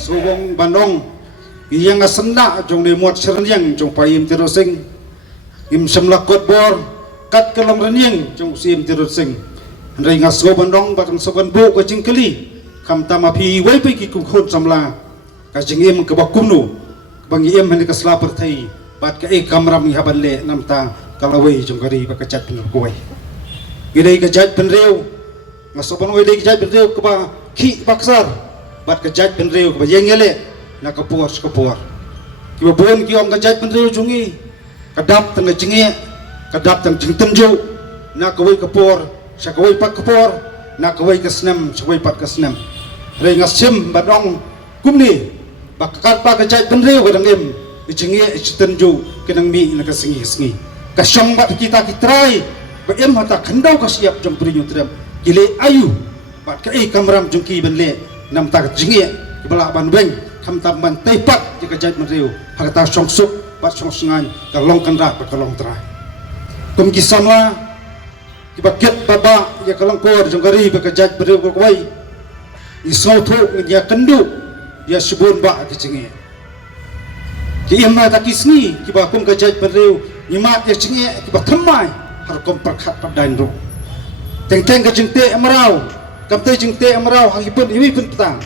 Subong Bandung yang asenda jong di muat serenyang jong payim tirosing im semlakot bor kat kelong renyang jong sim tirosing rai ngaso Bandung batang soban bu kacing keli kam tamapi wai pai ki kukhon samla kacing im ke bakumnu bang im hani kasla perthai bat ka kamram ngi haban le namta kalawai jong gari bakacat pinur kuai gidai kajat penreu ngaso ban wai dai kajat penreu ke ba ki baksar bat kajat penreu ke ba yengele na kapur kiba bon ki om kajat penreu jungi kadap tang jingi kadap tang jingtenju na kawai kapur sa kawai pat kapur na kawai kasnem sa kawai pat kasnem re ngasim badong kumni bakat pa kajat penreu kadang em jingi jingtenju kenang mi na kasingi kasyong bat kita kitrai ba em hata khandau ka siap jong prinyo trem gile ayu bat ka kamram jungki benle nam ta jingi kibala ban beng kam tam ban taipat jika jait mereu hakata songsuk bat songsungan ka long kandra ka long tra kum kisamla kibaket baba ya kalong kor jong gari ba ka jait mereu ko wai isau thu ya kendu ya subun ba ki jingi ki emma ta kisni kiba kum ka jait mereu imat ya jingi kiba thamai har kom prakhat padain ro teng ka jingte amrau kam te jingte amrau hangipun iwi pun petang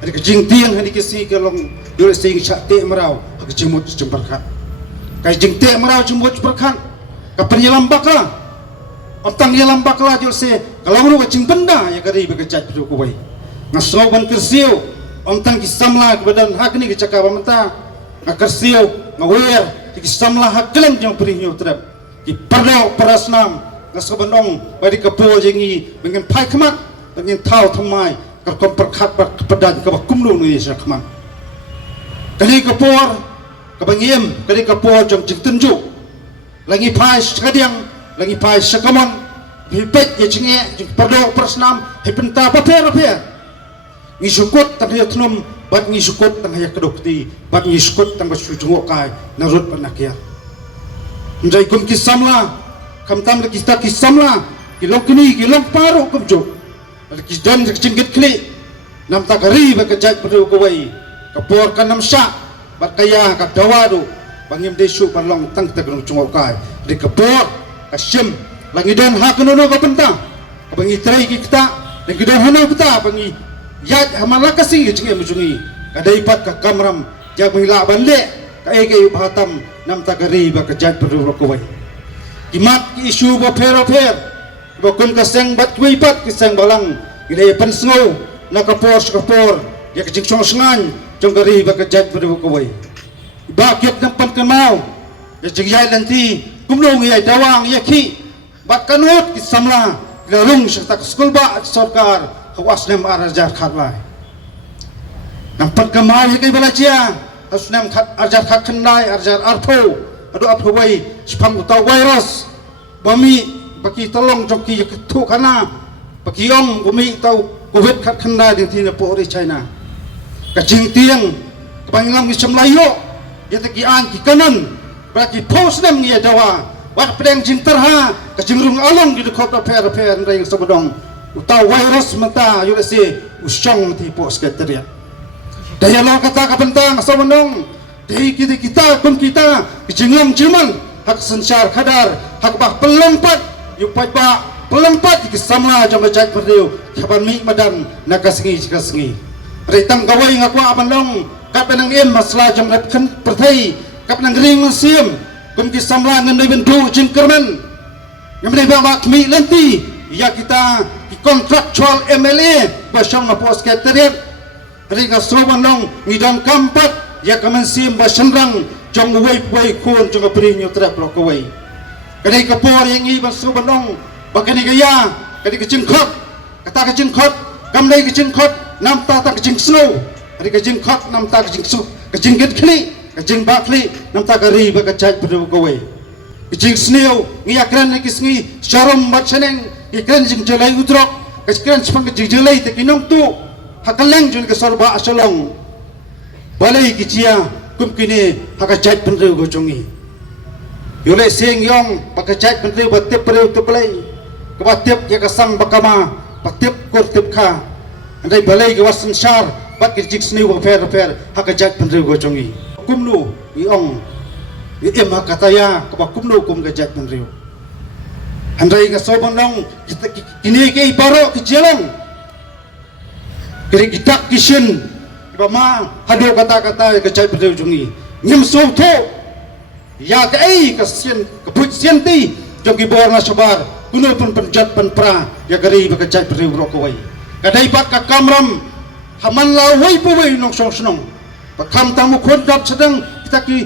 hari ke jingtiang hani kisi kalong dole sing chate amrau hak jimut jumparkhat kai jingte amrau jimut perkhat ka penyelam bakla optang yelam bakla jol se kalong ro ka jing benda ya kari bekejat ro ko wai ngaso ban kersiu omtang kisamla kebadan hak ni ke cakap amta ngakersiu ngawer kisamla hak keleng jong prinyo trap ki pardau parasnam ngaso bandong bari kapo jengi bengen pai khamat bengen thau thamai ka kom perkhat ba pedan ka kumlu ni sa khaman kali kapor ka bangiem kali kapor jong jingtenju lagi pai skadiang lagi pai sakamon hipet ye jinge jing pardau parasnam hipenta paper ngisukut tang ya tnum bat ngisukut tang ya kedokti bat ngisukut tang basujungo kai narut panakia njai kum kisamla kam tam kita kisamla kilong kini kilong paru kumjo kisdan jingit kli nam takari bakajat perlu kawai kapor kanam sya bat kaya ka dawadu bangim desu parlong tang tagrung chungo kai di kapor kasim langidan hakunono ka penta bangi trai kita dan gidan hano peta bangi yat hamalaka sing jingi mujungi kadai pat ka kamram ja mila banle ka eke bhatam nam takari bakajat perlu kawai imat ki isu ba fer ba kun ka seng bat kui pat ki seng balang gile pan sngo na kapor ya ka jingchong sngan jong gari ba ka jat perlu kawai ba ket nam pan kamau ya jingyai lanti kumlong ya dawang ya ki bat kanut ki samla larung sa skul ba sarkar hawas nem arajar khatlai nam pan kamau ya kai balachia asnam khat arjar khat khandai arjar artho adu aphuwai spam utau virus bami baki tolong joki thu kana baki ong bumi tau covid khat khanda ding thina pori China ka jing tiang panglam ki semlayo ya ki an ki kanan baki post nam ngia dawa wat pedang jing terha ka jingrung along ki khot fer ndai sabodong utau virus mata yu se usong ti pos keteria daya lo kata ka bentang sabodong dei kita kun kita jinglam jiman hak sensar khadar hak bah pelompat yupat ba pelompat ki samla jong jat perdiu kapan mi madan nakasingi retang gawai ngakwa abandong kapan nang em masla jong rap khan perthai kapan nang ring sim kum ki samla ngan bendu jingkermen ngamne ba mi lenti ya kita ki contractual MLA ba syong na pos sekretariat ring asrobandong ngidam kampat ya kaman sim ba senrang jong wei kun jong prinyo trap lo kawai kadai kapor yang i basu bandong bakani gaya kadai kejingkhot kata kejingkhot gamdai kejingkhot nam ta ta kejingsno kadai kejingkhot nam ta kejingsu kejinggit kli kejing bakli nam ta kari bakajat perlu kawai kejing sneu ngi akran kisngi sharom batseneng ikran jing jelai utrok keskran spang kejing jelai tekinong tu hakaleng jun ke sorba asolong balai kicia kum kini hakajat penreu gojongi yule sing yong pakajat penreu batip pereu teplai kebatip ya kasang bakama patip kor tipkha andai balai ke wasan syar bat kijik sni wa fer hakajat penriu go jongi kumnu i ong i em hakataya ka kumnu kum gajat penriu handai nga sobang nong kini ke baro kijelang kiri kitak kishin ba ma hado kata gajat penriu jongi ngim so tho ya ka ai ka sien ka put sien ti jongi bor na sabar kuno pun penjat penpra ya gari ba gajat penriu ro ko wai kadai bat ka kamram haman lawai puwai nong song senong pakam tamu kon dap sedang kita ki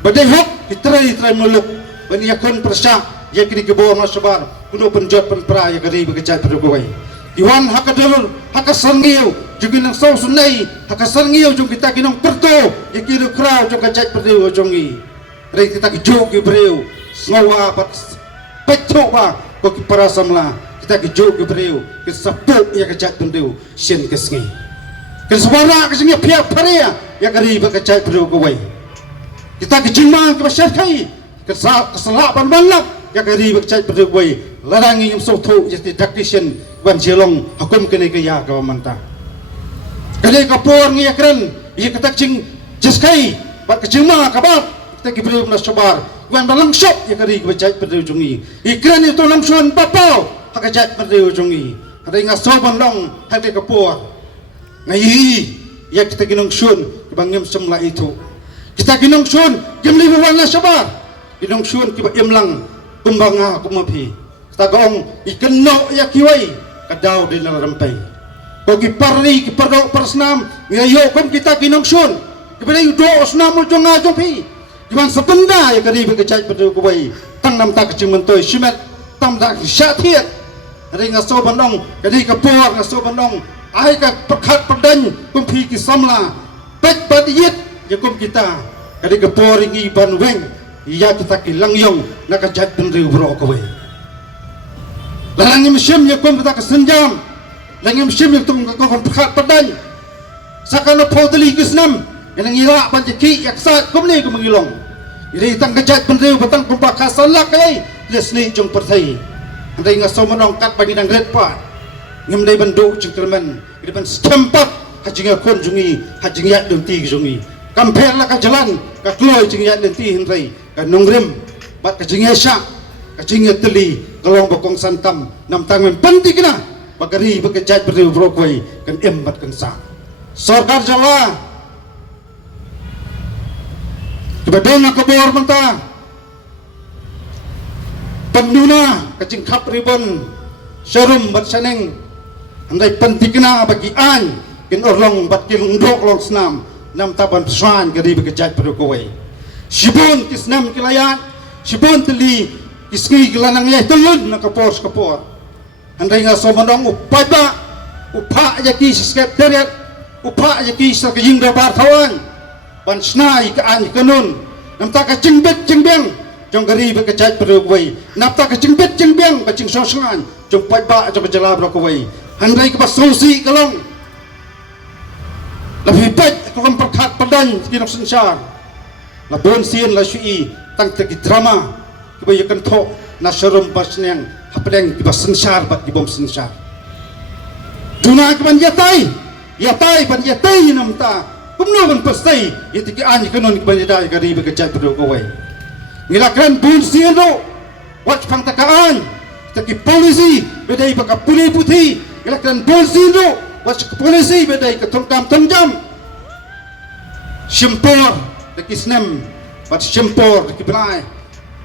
badai hok kitrai muluk bani yakon persa ya kini ke bawah masabar kuno penjat penpra ya gari begejat pergawai diwan hakadul hakasangiu juga nang sau sunai hakasangiu jong kita kinong perto ya kilo krau jong gejat perdew jongi rei kita ki jog ki breu ngawa pat pecho ba ko ki parasamla kita ki jog ki breu ki sapuk ya gejat pendew sien kesngi keswara kesngi pia paria ya gari begejat perdew gawai kita ki jingma ki masyarakat kesalapan balak ya gari begejat perdew gawai larangi yang sotu jadi tactician ban jelong hukum kene ke ya ka manta kale ka por ngi yakran ya katak jing jeskai bat ka jingma ka bat kita ki breu na sobar ban balang shop ya gari begejat perdew jungi ikran itu langsun papau hakajat perdew jungi ada nga soban long hade ka por ngai ya kita ginong sun bangem semla itu kita ginong sun gemli wala sabar ginong sun ki ba imlang kumbanga kumapi kita gong ikenok ya kiwai kadau di dalam rempai kogi parli ki pardo persnam ngayo kom kita ginong sun kibere do osnam ujung ajong pi diman sebenda ya kadi begejat perdew kuwai tang nam tak kecing mentoi simet tam tak syatiat ring aso bandong kadi kapor aso bandong ai ka perkhat perdan kumpi ki samla pet badiyet ya kum kita kadi kapor ngi ban weng ya kita ki langyong nakajat perdew bro kuwai langi mesim ya kum kita kesenjam langi mesim ya tum ka kon perkhat perdan sakana podli kisnam yang ngira panjeki yaksat kum ni kum ngilong iri tang kajat perdew batang kumpa kasalak kai lesni jong perthai andai ngaso menong kat bagi nang red part ngem dai bendu cingkerman iri ban stempat hajing akon jungi hajing ya denti jungi kampel la ka jalan ka kloi jing ya denti hindrai ka nongrem bat ka jing sya ka jing teli kalong bokong santam nam tang men penting kena bagari bekejat perdew brokoi kan embat kan sa sarkar jala kebedona kebor menta penduna kecing kap ribon serum bat seneng andai pentikna bagi an kin orlong bat kilung dok long senam nam taban peswan gadi bekejat perukoi sibun kisnam kilayat sibun teli kisngi kilanang yeh telun na kapor andai ngaso mandong upa yaki sekretariat upa yaki sakjing dabar tawan ban snai ka an kanun namta ka jingbet jingbeng jong gari bekejat perwai namta ka jingbet jingbeng ka jing sosangan jong paiba jong jalab rokoi handai ka basosi kalong lebih baik kalong perkhat padan kinok sensar la bon sien la sui tang tegi drama kebayakan tho na serum basnyang hapdeng ki basensar bat ki bom sensar duna ka ban yatai ban yatai namta kumno ban pastai yetiki ani kanon ki banjada gari bekejat perdo kawai ngilakran bun siendo watch pang takaan taki polisi bedai baka puli putih ngilakran bun siendo watch polisi bedai ka tongkam tongjam syempor taki snem bat syempor taki belai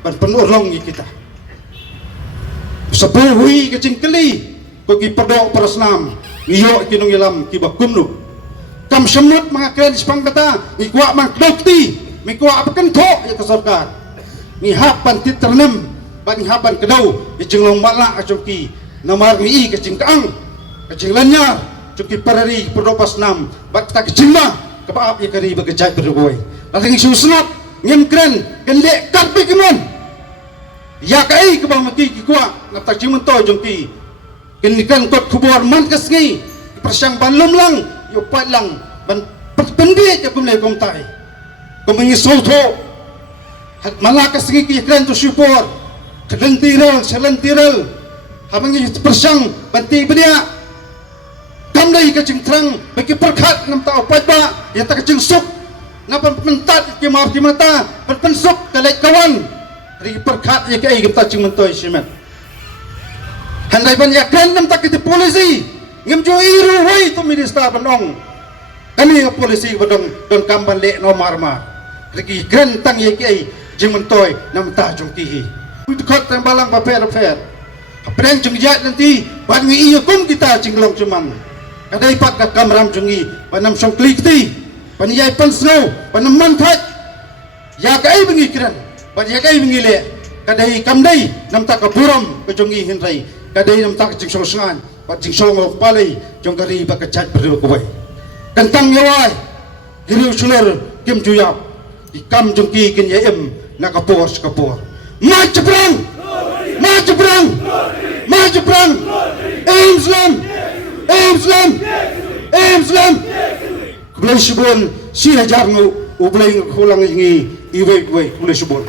ban penurlong kita sepul hui kecing keli bagi perdo perasnam iyo kinong ilam ki bakumno kam semut mga kredis pang kata ikwa mang dokti mikwa apakan tho ya kasarkar ni hapan titernem ban hapan kedau ijinglong mala ajoki namar ni kecing kaang kecing lanya cuki parari perdopas nam bat ta kecingma kapaap ya kari bagajat berboy lating susnap ngem kren gendek karpe kimon ya kai ke bang mati ki kwa na ta jimun to jongki kenikan kot kubur man kasngi persyang banlum lang yo pat lang ban pendit ya kumle kom tai kom ngi soto hat malakas ngi ki kren to support selentiral habang ngi persyang banti bedia kamlay ka jing trang bagi perkat nam ta opat ba ya ta ka jing suk na pentat ki mar ki mata pensuk kalai kawan ri perkat ya kai kita jing mentoy simet handai ban ya kan nam ta ki polisi ngem jo iru hoi tu minista banong kami ke polisi badong don kamban le no marma ri kan tang ya kai jing mentoy nam ta jong tihi kot tang balang pa per Apreng jeng jat nanti ban ngi iyo kum kita cinglong cuman kadai pat ka kamram jungi panam song klik ti paniyai pan snow panam manthaj ya kai bengi kiran pan ya kai bengi le kadai kamdai nam tak ka puram ka jungi hinrai kadai nam tak jing song sangan pat jing song ok palai jong kari ba ka chat beru ko bai kantang yawai giru sulur kim juyap di kam jungki kin ya em na kapor maju perang Islam Kulai subon si hajar ngu ublay ngulang ingi iway kulay subon